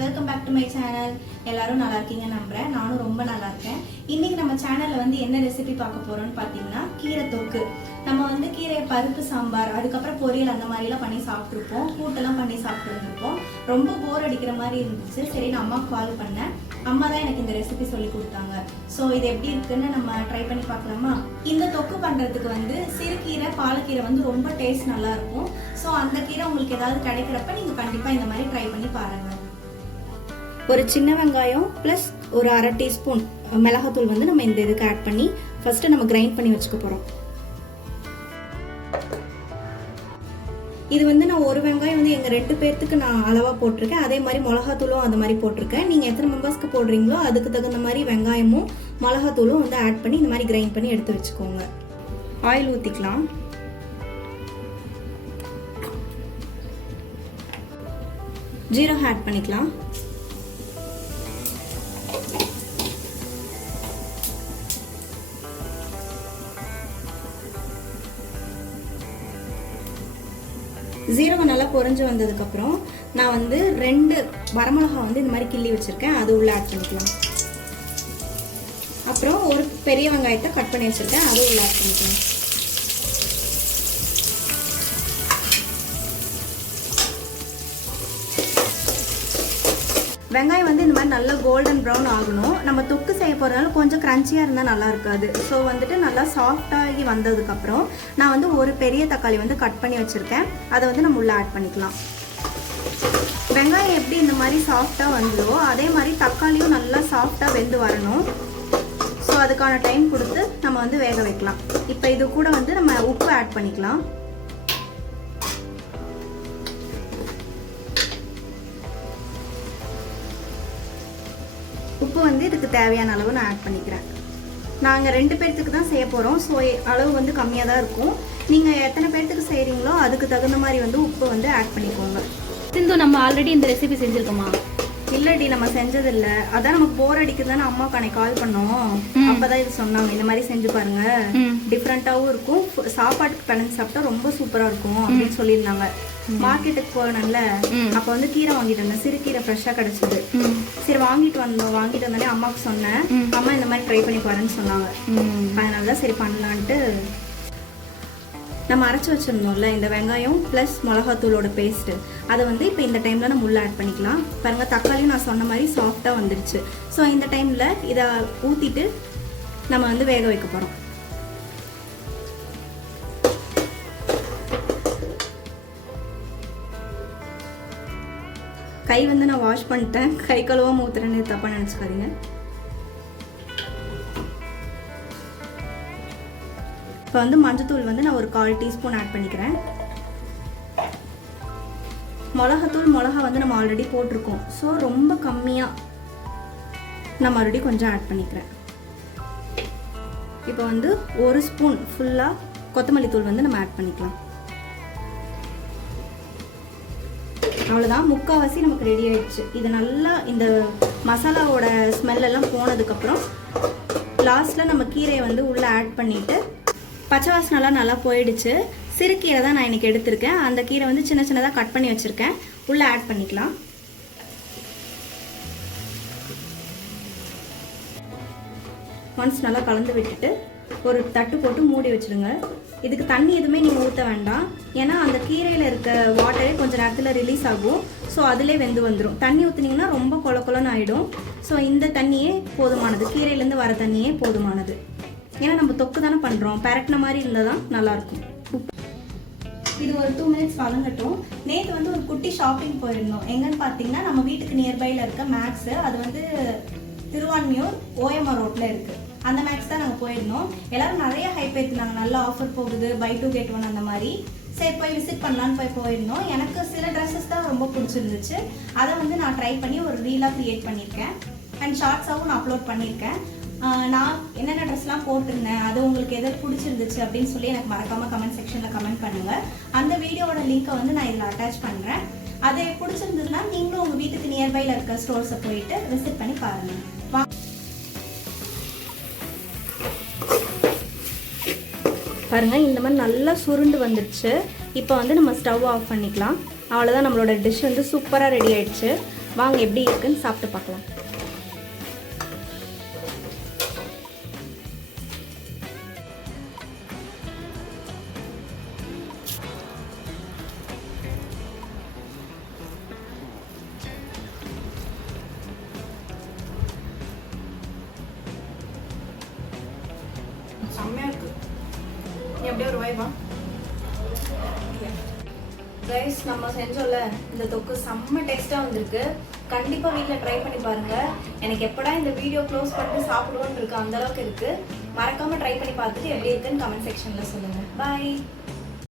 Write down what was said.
Welcome back to my channel. எல்லாரும் நல்லா இருக்கீங்கன்னு நம்புறேன். நானும் ரொம்ப நல்லா இருக்கேன். இன்னைக்கு நம்ம சேனல்ல என்ன ரெசிபி பார்க்க போறோம்னு பார்த்தீங்கன்னா கீரை தொக்கு. நம்ம கீரையை பருப்பு சாம்பார், அதுக்கப்புறம் பொரியல் அந்த மாதிரிலாம் பண்ணி சாப்பிட்ருப்போம். கூட்டெல்லாம் பண்ணி சாப்பிட்டுருந்துருப்போம். ரொம்ப போர் அடிக்கிற மாதிரி இருந்துச்சு. சரி, நான் அம்மாவுக்கு கால் பண்ணேன். அம்மா தான் எனக்கு இந்த ரெசிபி சொல்லி கொடுத்தாங்க. ஸோ இது எப்படி இருக்குன்னு நம்ம ட்ரை பண்ணி பார்க்கலாமா? இந்த தொக்கு பண்ணுறதுக்கு சிறுகீரை, பாலக்கீரை ரொம்ப டேஸ்ட் நல்லா இருக்கும். ஸோ அந்த கீரை உங்களுக்கு ஏதாவது கிடைக்கிறப்ப நீங்கள் கண்டிப்பாக இந்த மாதிரி ட்ரை பண்ணி பாருங்கள். ஒரு சின்ன வெங்காயம் ப்ளஸ் ஒரு அரை டீஸ்பூன் மிளகாத்தூள் நம்ம இந்த இதுக்கு ஆட் பண்ணி ஃபர்ஸ்ட் நம்ம கிரைண்ட் பண்ணி வச்சுக்க போகிறோம். இது நான் ஒரு வெங்காயம் எங்கள் 2 பேர்த்துக்கு நான் அளவாக போட்டிருக்கேன். அதே மாதிரி மிளகாத்தூளும் அந்த மாதிரி போட்டிருக்கேன். நீங்கள் எத்தனை மெம்பர்ஸ்க்கு போடுறீங்களோ அதுக்கு தகுந்த மாதிரி வெங்காயமும் மிளகாத்தூளும் ஆட் பண்ணி இந்த மாதிரி கிரைண்ட் பண்ணி எடுத்து வச்சுக்கோங்க. ஆயில் ஊற்றிக்கலாம். ஜீரகம் ஆட் பண்ணிக்கலாம். ஜீரகம் நல்லா பொரிஞ்சு வந்ததுக்கப்புறம் நான் 2 வரமிளகா இந்த மாதிரி கிள்ளி வச்சிருக்கேன். அது உள்ள ஆட் பண்ணிக்கலாம். அப்புறம் ஒரு பெரிய வெங்காயத்தை கட் பண்ணி வச்சிருக்கேன். அது உள்ள ஆட் பண்ணிக்கலாம். வெங்காயம் இந்த மாதிரி நல்லா கோல்டன் ப்ரௌன் ஆகணும். நம்ம தொக்கு செய்ய போகிறதுனால கொஞ்சம் க்ரன்ச்சியாக இருந்தால் நல்லா இருக்காது. ஸோ நல்லா சாஃப்டாகி வந்ததுக்கப்புறம் நான் ஒரு பெரிய தக்காளி கட் பண்ணி வச்சுருக்கேன். அதை நம்ம உள்ளே ஆட் பண்ணிக்கலாம். வெங்காயம் எப்படி இந்த மாதிரி சாஃப்டாக வந்ததோ அதே மாதிரி தக்காளியும் நல்லா சாஃப்டாக வெந்து வரணும். ஸோ அதுக்கான டைம் கொடுத்து நம்ம வேக வைக்கலாம். இப்போ இது கூட நம்ம உப்பு ஆட் பண்ணிக்கலாம். உப்பு இதுக்கு தேவையான அளவு நான் ஆட் பண்ணிக்கிறேன். நாங்கள் 2 பேர்த்துக்கு தான் செய்ய போகிறோம். ஸோ அளவு கம்மியாக தான் இருக்கும். நீங்கள் எத்தனை பேர்த்துக்கு செய்கிறீங்களோ அதுக்கு தகுந்த மாதிரி உப்பு ஆட் பண்ணிக்கோங்க. சிந்து, நம்ம ஆல்ரெடி இந்த ரெசிபி செஞ்சுருக்கோமா? இல்லடி, நம்ம செஞ்சதில்லை. அதான் நமக்கு போர் அடிக்குதுன்னு அம்மாவுக்கு அன்னைக்கு கால் பண்ணோம். அப்போதான் இது சொன்னாங்க, இந்த மாதிரி செஞ்சு பாருங்க, டிஃப்ரெண்ட்டாகவும் இருக்கும், சாப்பாட்டுக்கு பிணைஞ்சு சாப்பிட்டா ரொம்ப சூப்பராக இருக்கும் அப்படின்னு சொல்லியிருந்தாங்க. மார்க்கெட்டுக்கு போனேன்ல, அப்போ கீரை வாங்கிட்டு வந்தேன். சிறுகீரை ஃப்ரெஷ்ஷாக கிடைச்சது. சரி, வாங்கிட்டு வந்தோடனே அம்மாவுக்கு சொன்னேன். அம்மா இந்த மாதிரி ட்ரை பண்ணி பாருன்னு சொன்னாங்க. அதனால தான் சரி பண்ணலான்ட்டு நம்ம அரைச்சி வச்சிருந்தோம்ல இந்த வெங்காயம் ப்ளஸ் மிளகாத்தூளோட பேஸ்ட்டு, அதை இப்போ இந்த டைமில் நம்ம உள்ளே ஆட் பண்ணிக்கலாம். பாருங்கள், தக்காளியும் நான் சொன்ன மாதிரி சாஃப்டாக வந்துடுச்சு. ஸோ இந்த டைமில் இதை ஊற்றிட்டு நம்ம வேக வைக்க போகிறோம். கை நான் வாஷ் பண்ணிட்டேன். கை கழுவாம ஊற்றுறேன்னு தப்பாக நினச்சிக்காதீங்க. இப்போ மஞ்சத்தூள் நான் ஒரு 1/4 டீஸ்பூன் ஆட் பண்ணிக்கிறேன். மிளகாத்தூள் நம்ம ஆல்ரெடி போட்டிருக்கோம். ஸோ ரொம்ப கம்மியாக நான் மறுபடியும் கொஞ்சம் ஆட் பண்ணிக்கிறேன். இப்போ 1 ஸ்பூன் ஃபுல்லாக கொத்தமல்லி தூள் நம்ம ஆட் பண்ணிக்கலாம். அவ்வளோதான், முக்கால்வாசி நமக்கு ரெடி ஆயிடுச்சு. இது நல்லா இந்த மசாலாவோட ஸ்மெல்லெல்லாம் போனதுக்கப்புறம் லாஸ்ட்டில் நம்ம கீரையை உள்ளே ஆட் பண்ணிவிட்டு, பச்சை வாசனைலாம் நல்லா போயிடுச்சு. சிறுகீரை தான் நான் இன்றைக்கி எடுத்திருக்கேன். அந்த கீரை சின்ன சின்னதாக கட் பண்ணி வச்சுருக்கேன். உள்ளே ஆட் பண்ணிக்கலாம். ஒன்ஸ் நல்லா கலந்து விட்டுட்டு ஒரு தட்டு போட்டு மூடி வச்சுருங்க. இதுக்கு தண்ணி எதுவுமே நீங்கள் ஊற்ற வேண்டாம். ஏன்னா அந்த கீரையில் இருக்க வாட்டரே கொஞ்சம் நேரத்தில் ரிலீஸ் ஆகும். ஸோ அதிலே வெந்து வந்துடும். தண்ணி ஊற்றுனீங்கன்னா ரொம்ப கொலன்னு ஆகிடும். ஸோ இந்த தண்ணியே போதுமானது, கீரையிலேருந்து வர தண்ணியே போதுமானது. ஏன்னா நம்ம தொக்கு தானே பண்ணுறோம், பரட்டின மாதிரி இருந்தால் தான் நல்லாயிருக்கும். இது ஒரு 2 மினிட்ஸ் வதங்கட்டும். நேற்று ஒரு குட்டி ஷாப்பிங் போயிருந்தோம். எங்கன்னு பார்த்தீங்கன்னா நம்ம வீட்டுக்கு நியர்பையில் இருக்க மேக்ஸு, அது திருவான்மியூர் OMR ரோட்டில் இருக்குது. அந்த மேக்ஸ் தான் நாங்கள் போயிருந்தோம். எல்லாரும் நிறைய ஹைப் ஏற்றுனாங்க, நல்ல ஆஃபர் போகுது, buy 2 get 1 அந்த மாதிரி. சரி, போய் விசிட் பண்ணலான்னு போயிருந்தோம். எனக்கு சில ட்ரெஸ்ஸஸ் தான் ரொம்ப பிடிச்சிருந்துச்சு. அதை நான் ட்ரை பண்ணி ஒரு ரீலாக க்ரியேட் பண்ணியிருக்கேன். அண்ட் ஷார்ட்ஸாகவும் நான் அப்லோட் பண்ணியிருக்கேன். நான் என்னென்ன ட்ரெஸ்லாம் போட்டிருந்தேன், அது உங்களுக்கு எது பிடிச்சிருந்துச்சு அப்படின்னு சொல்லி எனக்கு மறக்காமல் கமெண்ட் செக்ஷனில் கமெண்ட் பண்ணுங்கள். அந்த வீடியோவோட லிங்க்கை நான் இதில் அட்டாச் பண்ணுறேன். அது பிடிச்சிருந்ததுன்னா நீங்களும் உங்கள் வீட்டுக்கு நியர்பையில் இருக்க ஸ்டோர்ஸை போயிட்டு விசிட் பண்ணி பாருங்கள். பாருங்கள், இந்த மாதிரி நல்லா சுருண்டு வந்துடுச்சு. இப்போ நம்ம ஸ்டவ் ஆஃப் பண்ணிக்கலாம். அவ்வளோதான், நம்மளோட டிஷ் சூப்பராக ரெடி ஆயிடுச்சு. வாங்க எப்படி இருக்குன்னு சாப்பிட்டு பார்க்கலாம். செம்மையா இருக்கு. நீ அப்படியே ஒரு வாய் வா. ரைஸ் நம்ம செஞ்சோம்ல, இந்த தொக்கு செம்ம டேஸ்ட்டாக வந்திருக்கு. கண்டிப்பாக வீட்டில் ட்ரை பண்ணி பாருங்கள். எனக்கு எப்படா இந்த வீடியோ க்ளோஸ் பண்ணிட்டு சாப்பிடுவோன்னு இருக்கு, அந்தளவுக்கு இருக்குது. மறக்காமல் ட்ரை பண்ணி பார்த்துட்டு எப்படி இருக்குன்னு கமெண்ட் செக்ஷனில் சொல்லுங்கள். பாய்.